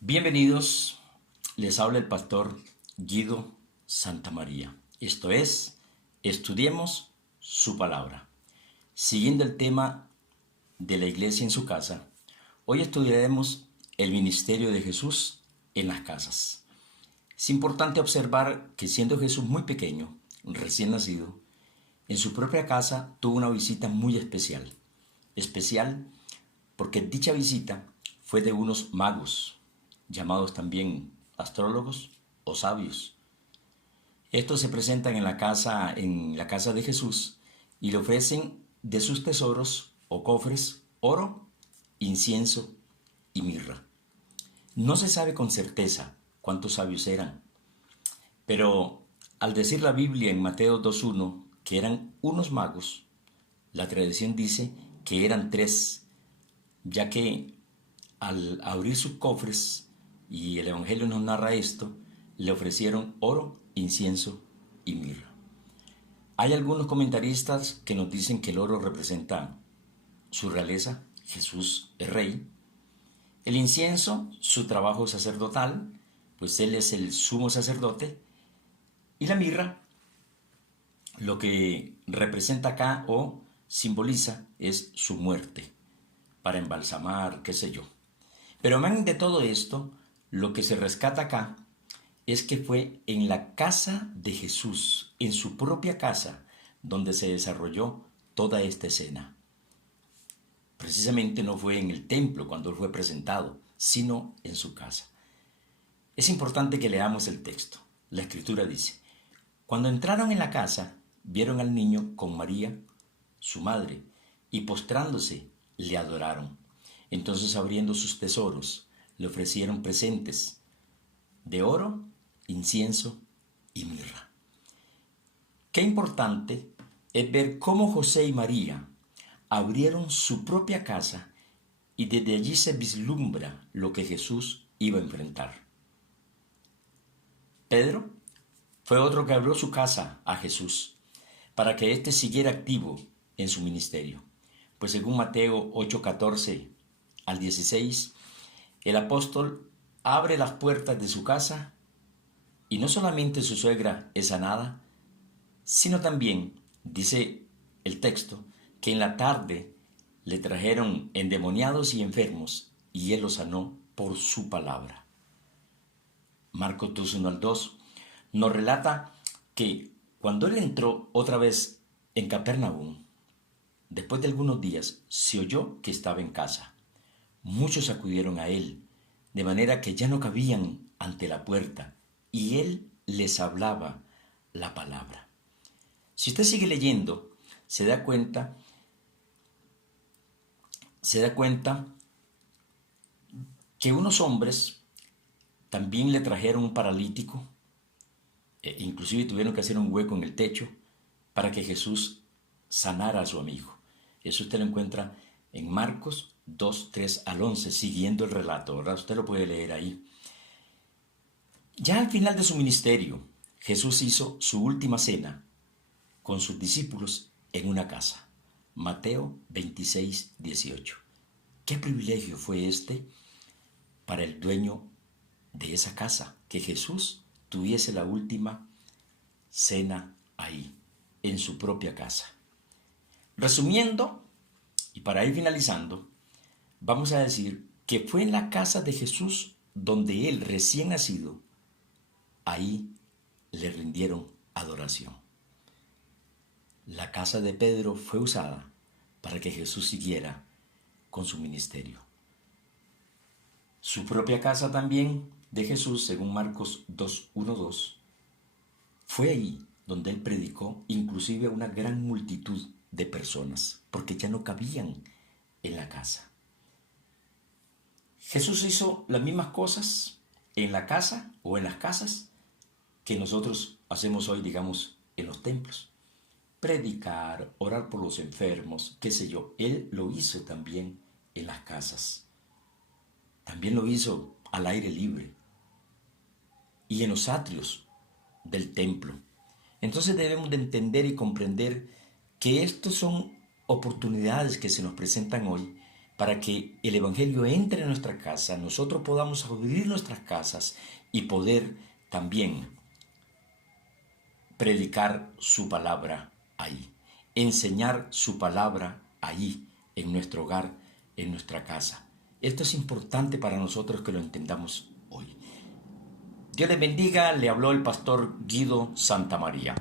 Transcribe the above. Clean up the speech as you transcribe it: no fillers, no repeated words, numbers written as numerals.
Bienvenidos, les habla el pastor Guido Santamaría. Esto es, estudiemos su palabra. Siguiendo el tema de la iglesia en su casa, hoy estudiaremos el ministerio de Jesús en las casas. Es importante observar que siendo Jesús muy pequeño, recién nacido, en su propia casa tuvo una visita muy especial. Especial porque dicha visita fue de unos magos, llamados también astrólogos o sabios. Estos se presentan en la casa de Jesús y le ofrecen de sus tesoros o cofres oro, incienso y mirra. No se sabe con certeza cuántos sabios eran, pero al decir la Biblia en Mateo 2:1 que eran unos magos, la tradición dice que eran tres, ya que al abrir sus cofres, y el Evangelio nos narra esto, le ofrecieron oro, incienso y mirra. Hay algunos comentaristas que nos dicen que el oro representa su realeza, Jesús es rey. El incienso, su trabajo sacerdotal, pues él es el sumo sacerdote. Y la mirra, lo que representa acá o simboliza es su muerte, para embalsamar, qué sé yo. Pero amén de todo esto, lo que se rescata acá es que fue en la casa de Jesús, en su propia casa, donde se desarrolló toda esta escena. Precisamente no fue en el templo cuando él fue presentado, sino en su casa. Es importante que leamos el texto. La escritura dice: cuando entraron en la casa, vieron al niño con María, su madre, y postrándose, le adoraron. Entonces, abriendo sus tesoros, le ofrecieron presentes de oro, incienso y mirra. Qué importante es ver cómo José y María abrieron su propia casa y desde allí se vislumbra lo que Jesús iba a enfrentar. Pedro fue otro que abrió su casa a Jesús para que éste siguiera activo en su ministerio. Pues según Mateo 8:14 al 16, el apóstol abre las puertas de su casa y no solamente su suegra es sanada, sino también, dice el texto, que en la tarde le trajeron endemoniados y enfermos y él los sanó por su palabra. Marcos 2:1 al 2 nos relata que cuando él entró otra vez en Capernaum, después de algunos días, se oyó que estaba en casa. Muchos acudieron a él, de manera que ya no cabían ante la puerta, y él les hablaba la palabra. Si usted sigue leyendo, se da cuenta que unos hombres también le trajeron un paralítico, inclusive tuvieron que hacer un hueco en el techo para que Jesús sanara a su amigo. Eso usted lo encuentra en Marcos 2:3 al 11, siguiendo el relato, ¿verdad? Usted lo puede leer ahí. Ya al final de su ministerio, Jesús hizo su última cena con sus discípulos en una casa. Mateo 26:18. ¿Qué privilegio fue este para el dueño de esa casa, que Jesús tuviese la última cena ahí, en su propia casa? Resumiendo, y para ir finalizando, vamos a decir que fue en la casa de Jesús donde él, recién nacido, ahí le rindieron adoración. La casa de Pedro fue usada para que Jesús siguiera con su ministerio. Su propia casa también de Jesús, según Marcos 2:1-2, fue ahí donde él predicó inclusive a una gran multitud de personas, porque ya no cabían en la casa. Jesús hizo las mismas cosas en la casa o en las casas que nosotros hacemos hoy, digamos, en los templos. Predicar, orar por los enfermos, qué sé yo. Él lo hizo también en las casas. También lo hizo al aire libre y en los atrios del templo. Entonces debemos de entender y comprender que estos son oportunidades que se nos presentan hoy para que el Evangelio entre en nuestra casa, nosotros podamos abrir nuestras casas y poder también predicar su palabra ahí, enseñar su palabra ahí, en nuestro hogar, en nuestra casa. Esto es importante para nosotros que lo entendamos hoy. Dios les bendiga, le habló el pastor Guido Santamaría.